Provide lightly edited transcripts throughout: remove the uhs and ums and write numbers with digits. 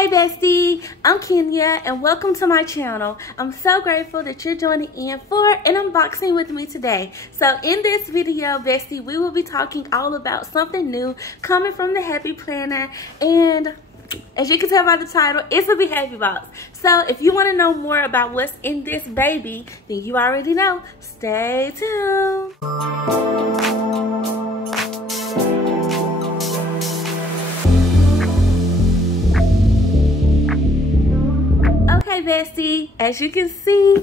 Hey Bestie, I'm Kenya and welcome to my channel. I'm so grateful that you're joining in for an unboxing with me today. So in this video, Bestie, we will be talking all about something new coming from the Happy Planner, and as you can tell by the title, it's a Be Happy box. So if you want to know more about what's in this baby, then you already know. Stay tuned. Okay, Bestie, as you can see,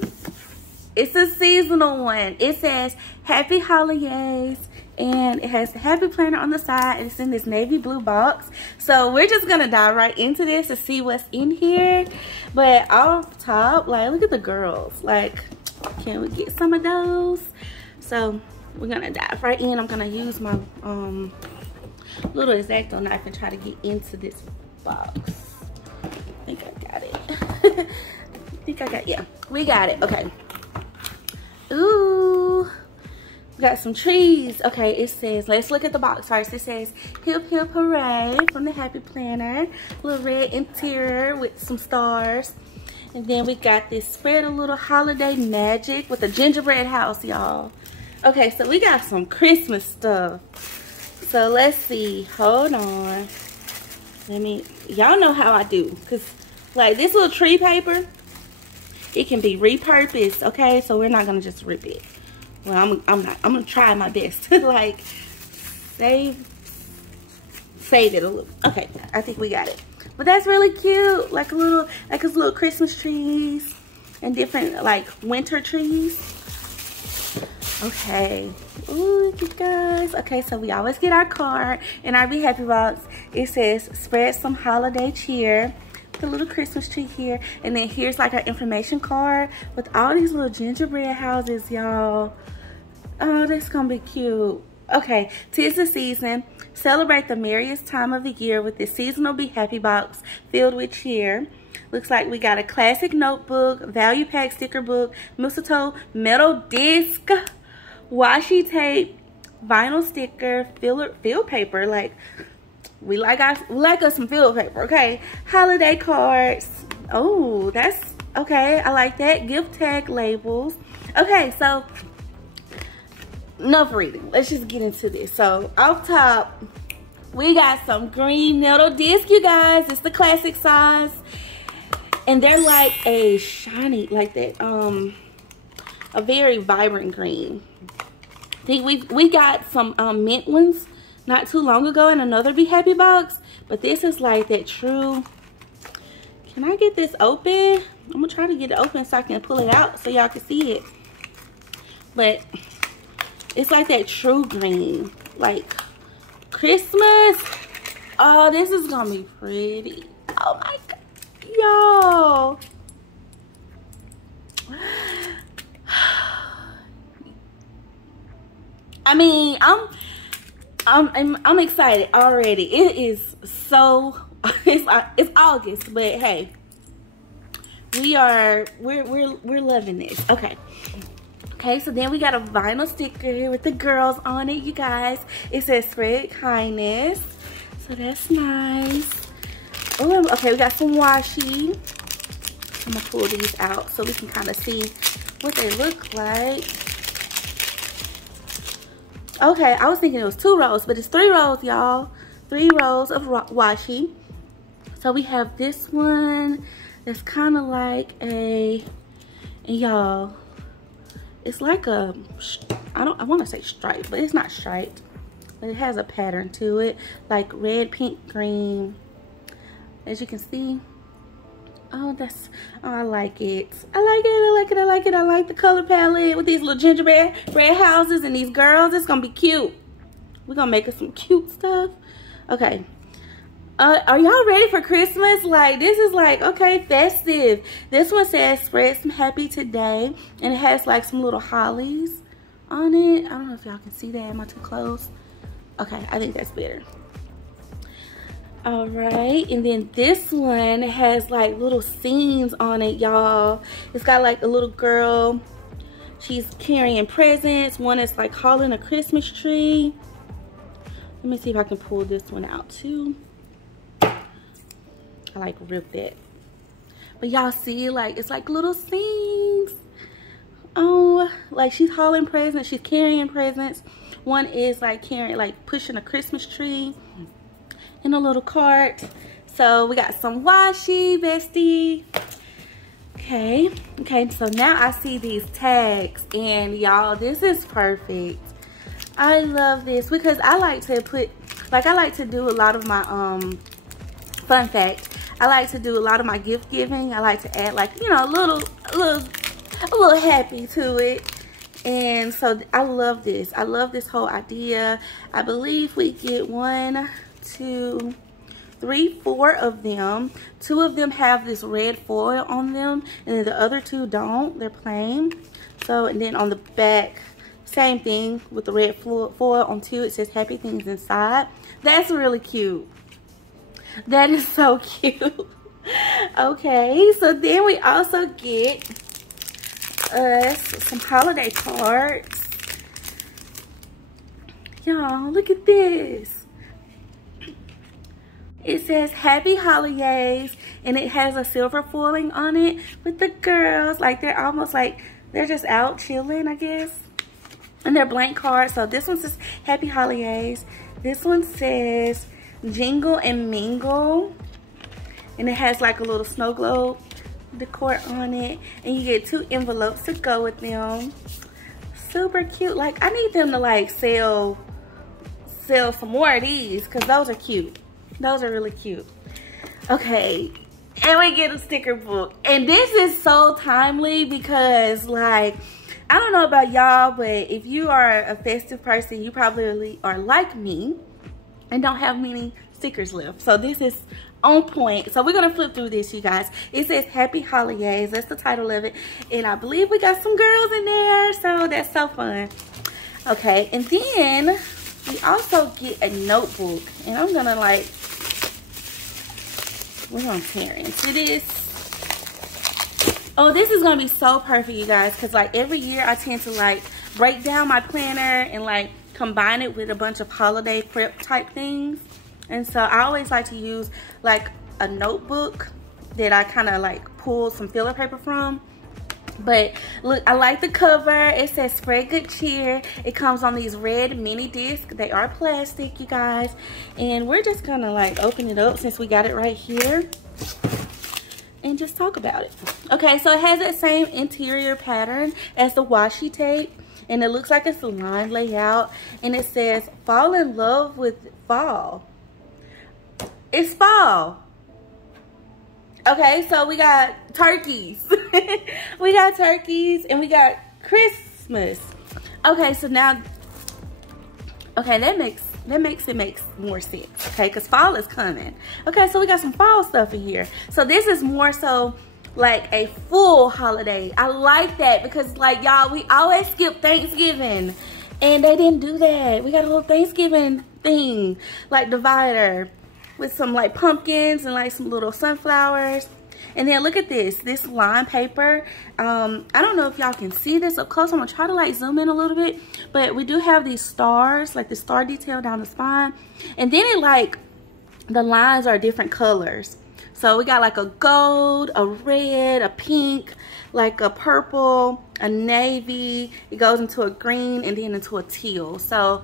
it's a seasonal one. It says Happy Holidays, and it has the Happy Planner on the side, and it's in this navy blue box. So we're just gonna dive right into this to see what's in here. But off top, like, look at the girls. Like, can we get some of those? So we're gonna dive right in. I'm gonna use my little X-Acto knife and try to get into this box. I think I got it. Yeah, we got it. Okay. Ooh, we got some trees. Okay, it says, let's look at the box first. It says hip hip hooray from the Happy Planner. Little red interior with some stars. And then we got this spread a little holiday magic with a gingerbread house, y'all. Okay, so we got some Christmas stuff. So let's see. Hold on. Y'all know how I do, because like this little tree paper, it can be repurposed, okay? So we're not gonna just rip it. Well, I'm gonna try my best to like save it a little. Okay, I think we got it. But that's really cute, like it's little Christmas trees and different like winter trees. Okay. Ooh, you guys. Okay, so we always get our card in our Be Happy box. It says spread some holiday cheer. The little Christmas tree here, and then here's like our information card with all these little gingerbread houses, y'all. Oh, that's gonna be cute. Okay, 'tis the season. Celebrate the merriest time of the year with this seasonal Be Happy box filled with cheer. Looks like we got a classic notebook, value pack sticker book, mistletoe metal disc, washi tape, vinyl sticker, fill paper. Like, we like us some fill paper, okay? Holiday cards. Oh, that's okay. I like that. Gift tag labels. Okay, so enough reading. Let's just get into this. So off top, we got some green metal disc, you guys. It's the classic size, and they're like a shiny, like that, a very vibrant green. I think we got some mint ones not too long ago in another Be Happy box, but this is like that true. Can I get this open? I'm gonna try to get it open so I can pull it out so y'all can see it. But it's like that true green, like Christmas. Oh, this is gonna be pretty. Oh my God, y'all. I mean, I'm excited already. It is so it's August, but hey, we're loving this. Okay, so then we got a vinyl sticker here with the girls on it, you guys. It says spread kindness, so that's nice. Oh, okay, we got some washi. I'm gonna pull these out so we can kind of see what they look like. Okay, I was thinking it was 2 rows, but it's 3 rows, y'all. 3 rows of washi. So we have this one that's kind of like a, and y'all, it's like a, I want to say striped, but it's not striped. But it has a pattern to it, like red, pink, green. As you can see. Oh, I like it. I like the color palette with these little gingerbread houses and these girls. It's gonna be cute. We're gonna make us some cute stuff. Okay. Are y'all ready for Christmas? Like, this is like, okay, festive. This one says spread some happy today, and it has like some little hollies on it. I don't know if y'all can see that. Am I too close? Okay, I think that's better. All right, and then this one has like little scenes on it, y'all. It's got like a little girl. She's carrying presents. One is like hauling a Christmas tree. Let me see if I can pull this one out too. I like ripped it. But y'all see, like, it's like little scenes. Oh, like she's hauling presents, she's carrying presents. One is like carrying, like pushing a Christmas tree in a little cart. So we got some washi, Bestie. Okay, so now I see these tags, and y'all, this is perfect. I love this because I like to put, like, I like to do a lot of my, fun fact, I like to do a lot of my gift giving. I like to add, like, you know, a little happy to it. And so I love this. I love this whole idea. I believe we get 1, 2, 3, 4 of them. 2 of them have this red foil on them, and then the other 2 don't. They're plain. So, and then on the back, same thing with the red foil on 2. It says happy things inside. That's really cute. That is so cute. Okay, so then we also get us some holiday cards. Y'all, look at this. It says happy holidays, and it has a silver foiling on it with the girls. Like, they're almost like they're just out chilling, I guess. And they're blank cards. So this one says happy holidays. This one says jingle and mingle, and it has like a little snow globe decor on it, and you get 2 envelopes to go with them. Super cute. Like, I need them to like sell some more of these, because those are cute. Those are really cute. Okay, and we get a sticker book, and this is so timely because, like, I don't know about y'all, but if you are a festive person, you probably are like me and don't have many stickers left. So this is on point. So we're gonna flip through this, you guys. It says happy holidays. That's the title of it, and I believe we got some girls in there, so that's so fun. Okay, and then we also get a notebook, and I'm gonna like, we're gonna tear into this. Oh, this is gonna be so perfect, you guys, because like every year I tend to like break down my planner and like combine it with a bunch of holiday prep type things. And so I always like to use like a notebook that I kind of like pull some filler paper from. But look, I like the cover. It says spread good cheer. It comes on these red mini discs. They are plastic, you guys. And we're just gonna like open it up since we got it right here and just talk about it. Okay, so it has that same interior pattern as the washi tape, and it looks like it's a line layout, and it says fall in love with fall. It's fall. Okay, so we got turkeys. We got turkeys, and we got Christmas. Okay, so now, okay, that makes it makes more sense, okay, because fall is coming. Okay, so we got some fall stuff in here. So this is more so like a full holiday. I like that because, like, y'all, we always skip Thanksgiving, and they didn't do that. We got a little Thanksgiving thing, like divider with some like pumpkins and like some little sunflowers. And then look at this line paper. I don't know if y'all can see this up close. I'm gonna try to like zoom in a little bit, but we do have these stars, like the star detail down the spine. And then it like, the lines are different colors. So we got like a gold, a red, a pink, like a purple, a navy. It goes into a green and then into a teal. So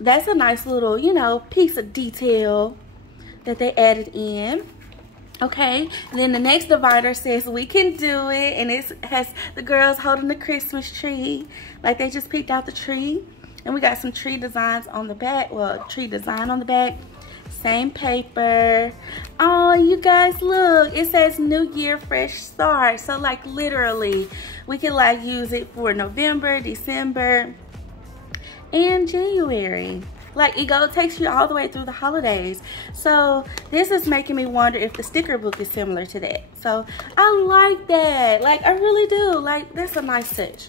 that's a nice little, you know, piece of detail that they added in. Okay, and then the next divider says we can do it, and it has the girls holding the Christmas tree, like they just picked out the tree. And we got some tree designs on the back, well, tree design on the back. Same paper. Oh, you guys, look, it says New Year, fresh start. So like literally, we can like use it for November, December, and January. Like, it takes you all the way through the holidays. So this is making me wonder if the sticker book is similar to that. So I like that. Like, I really do. Like, that's a nice touch.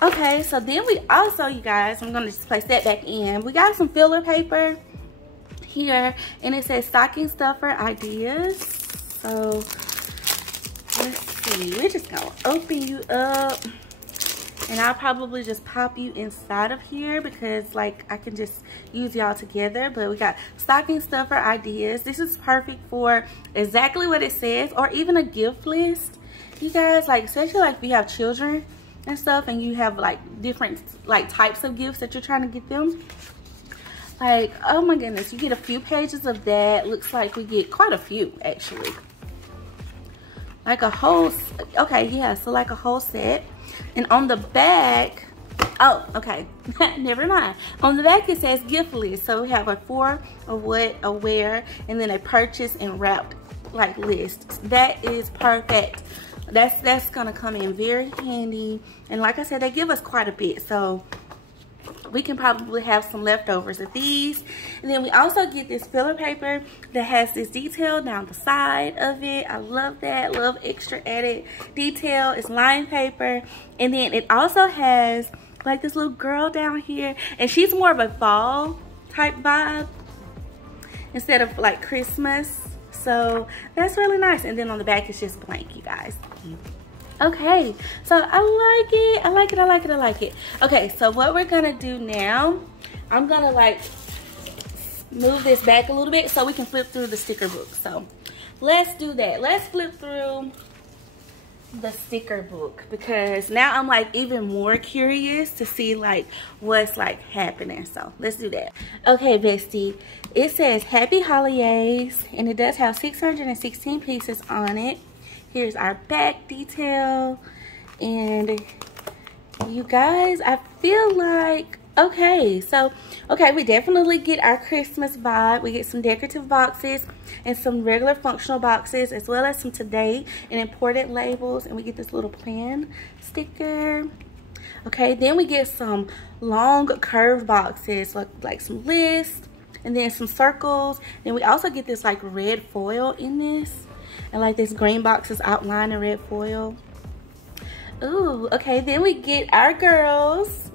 Okay, so then we also, you guys, I'm gonna just place that back in. We got some filler paper here, and it says stocking stuffer ideas. So let's see. We're just gonna open you up. And I'll probably just pop you inside of here because like I can just use y'all together. But we got stocking stuffer ideas. This is perfect for exactly what it says, or even a gift list. You guys, like, especially like if you have children and stuff and you have like different like types of gifts that you're trying to get them. Like, oh my goodness, you get a few pages of that. Looks like we get quite a few actually. Like a whole, okay, yeah, so like a whole set. And on the back, oh, okay, never mind. On the back it says gift list. So we have a for, a what, a where, and then a purchase and wrapped like list. That is perfect. That's gonna come in very handy. And like I said, they give us quite a bit, so we can probably have some leftovers of these. And then we also get this filler paper that has this detail down the side of it. I love that. Love extra added detail. It's lined paper. And then it also has like this little girl down here, and she's more of a fall type vibe instead of like Christmas. So that's really nice. And then on the back it's just blank, you guys. Okay, so I like it. I like it. I like it. I like it. Okay, so what we're gonna do now, I'm gonna like move this back a little bit so we can flip through the sticker book. So let's do that. Let's flip through the sticker book, because now I'm like even more curious to see like what's like happening. So let's do that. Okay, Bestie, it says happy holidays, and it does have 616 pieces on it. Here's our back detail. And you guys, I feel like, okay, so, okay, we definitely get our Christmas vibe. We get some decorative boxes and some regular functional boxes, as well as some today and important labels. And we get this little plan sticker. Okay, then we get some long curved boxes, like some lists, and then some circles. Then we also get this like red foil in this. And like this green box is outlined in red foil. Ooh, okay, then we get our girls,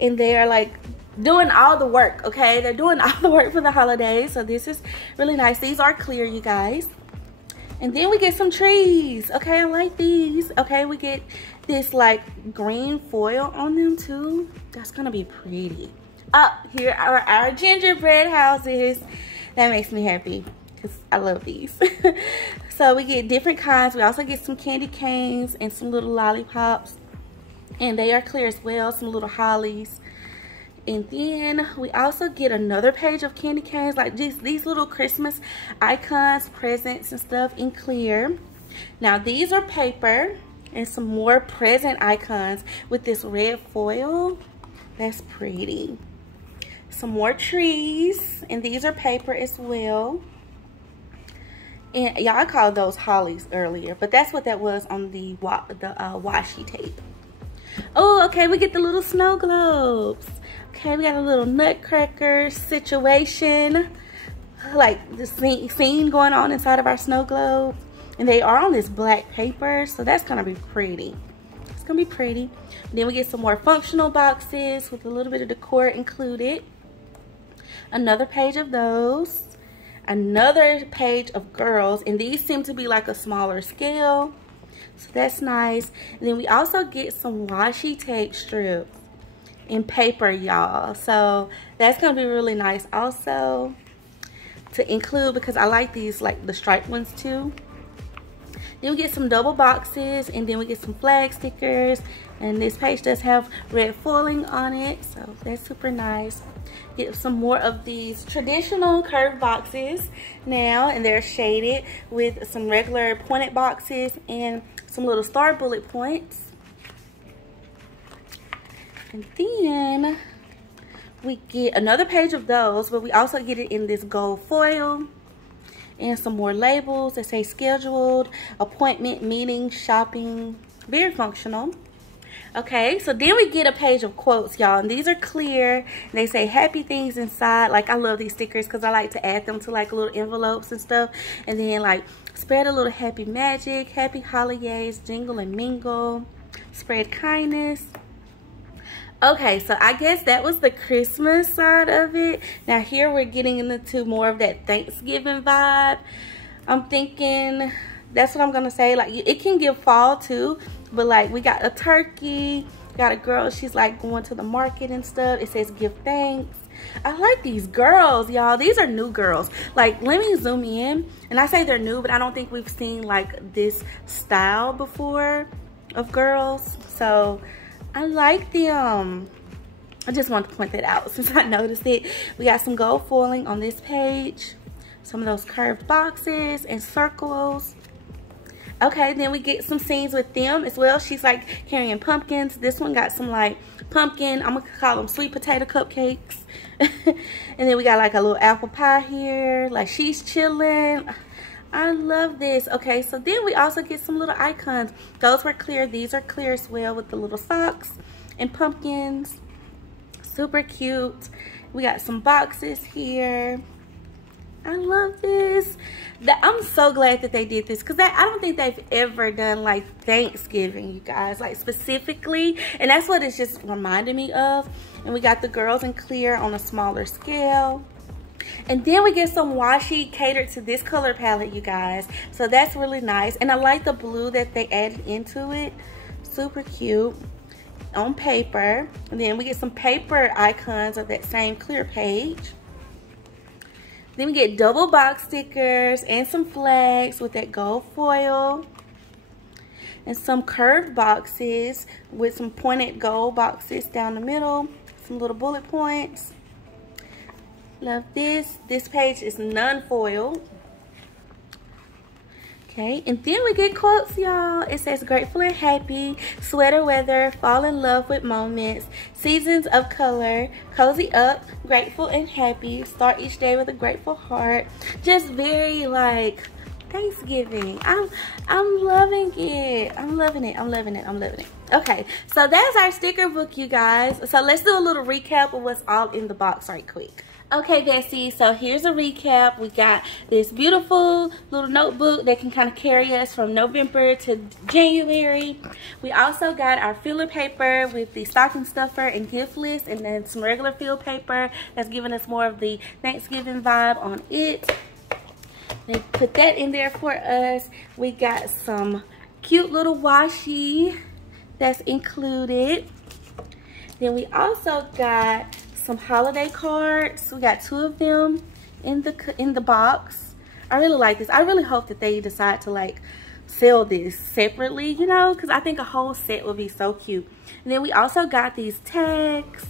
and they are like doing all the work, okay? They're doing all the work for the holidays, so this is really nice. These are clear, you guys. And then we get some trees. Okay, I like these. Okay, we get this like green foil on them too. That's gonna be pretty. Here are our gingerbread houses. That makes me happy, because I love these. So we get different kinds. We also get some candy canes and some little lollipops. And they are clear as well, some little hollies. And then we also get another page of candy canes, like these little Christmas icons, presents and stuff in clear. Now these are paper, and some more present icons with this red foil. That's pretty. Some more trees, and these are paper as well. And y'all, I called those hollies earlier, but that's what that was on the washi tape. Oh, okay, we get the little snow globes. Okay, we got a little nutcracker situation, like the scene going on inside of our snow globe. And they are on this black paper, so that's gonna be pretty. It's gonna be pretty. And then we get some more functional boxes with a little bit of decor included. Another page of those. Another page of girls, and these seem to be like a smaller scale, so that's nice. And then we also get some washi tape strips in paper, y'all, so that's gonna be really nice also to include, because I like these, like the striped ones too. Then we get some double boxes, and then we get some flag stickers, and this page does have red foiling on it, so that's super nice. Get some more of these traditional curved boxes now, and they're shaded with some regular pointed boxes and some little star bullet points. And then we get another page of those, but we also get it in this gold foil, and some more labels that say scheduled, appointment, meeting, shopping. Very functional. Okay, so then we get a page of quotes, y'all, and these are clear. They say happy things inside. Like, I love these stickers because I like to add them to like little envelopes and stuff. And then like spread a little happy magic, happy holidays, jingle and mingle, spread kindness. Okay, so I guess that was the Christmas side of it. Now here we're getting into more of that Thanksgiving vibe. I'm thinking, that's what I'm gonna say, like it can give fall too, but like we got a turkey, got a girl, she's like going to the market and stuff. It says give thanks. I like these girls, y'all. These are new girls. Like, let me zoom in. And I say they're new, but I don't think we've seen like this style before of girls. So I like them. I just want to point that out since I noticed it. We got some gold foiling on this page. Some of those curved boxes and circles. Okay, then we get some scenes with them as well. She's like carrying pumpkins. This one got some like pumpkin, I'm gonna call them sweet potato cupcakes. And then we got like a little apple pie here. Like she's chilling. I love this. Okay, so then we also get some little icons. Those were clear. These are clear as well with the little socks and pumpkins. Super cute. We got some boxes here. I love this. I'm so glad that they did this because I don't think they've ever done like Thanksgiving, you guys, like specifically. And that's what it's just reminding me of. And we got the girls in clear on a smaller scale. And then we get some washi catered to this color palette, you guys. So that's really nice. And I like the blue that they added into it. Super cute. On paper. And then we get some paper icons of that same clear page. Then we get double box stickers and some flags with that gold foil. And some curved boxes with some pointed gold boxes down the middle. Some little bullet points. Love this. This page is non-foil. Okay, and then we get quotes, y'all. It says, grateful and happy, sweater weather, fall in love with moments, seasons of color, cozy up, grateful and happy, start each day with a grateful heart. Just very like Thanksgiving. I'm loving it. I'm loving it. I'm loving it. I'm loving it. Okay, so that's our sticker book, you guys. So let's do a little recap of what's all in the box right quick. Okay, Bestie, so here's a recap. We got this beautiful little notebook that can kind of carry us from November to January. We also got our filler paper with the stocking stuffer and gift list, and then some regular fill paper that's giving us more of the Thanksgiving vibe on it. They put that in there for us. We got some cute little washi that's included. Then we also got some holiday cards. We got 2 of them in the box. I really like this. I really hope that they decide to like sell this separately, you know, because I think a whole set would be so cute. And then we also got these tags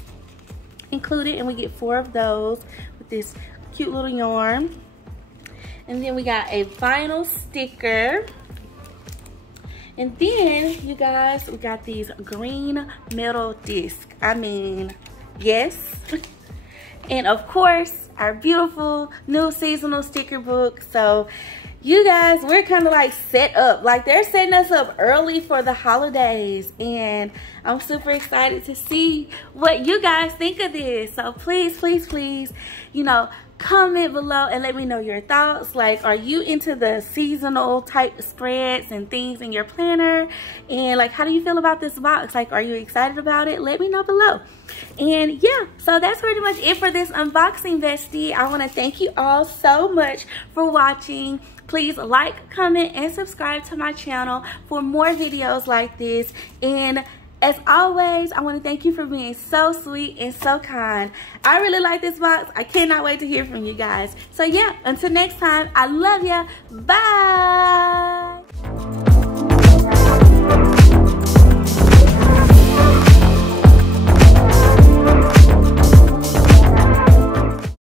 included, and we get 4 of those with this cute little yarn. And then we got a vinyl sticker. And then, you guys, we got these green metal discs. I mean, yes. And of course, our beautiful new seasonal sticker book. So you guys, we're kind of like set up. Like they're setting us up early for the holidays. And I'm super excited to see what you guys think of this. So please, please, please, you know, comment below and let me know your thoughts. Like, are you into the seasonal type spreads and things in your planner? And like, how do you feel about this box? Like, are you excited about it? Let me know below. And yeah, so that's pretty much it for this unboxing, Bestie. I want to thank you all so much for watching. Please like, comment, and subscribe to my channel for more videos like this. And as always, I want to thank you for being so sweet and so kind. I really like this box. I cannot wait to hear from you guys. So yeah, until next time, I love ya. Bye.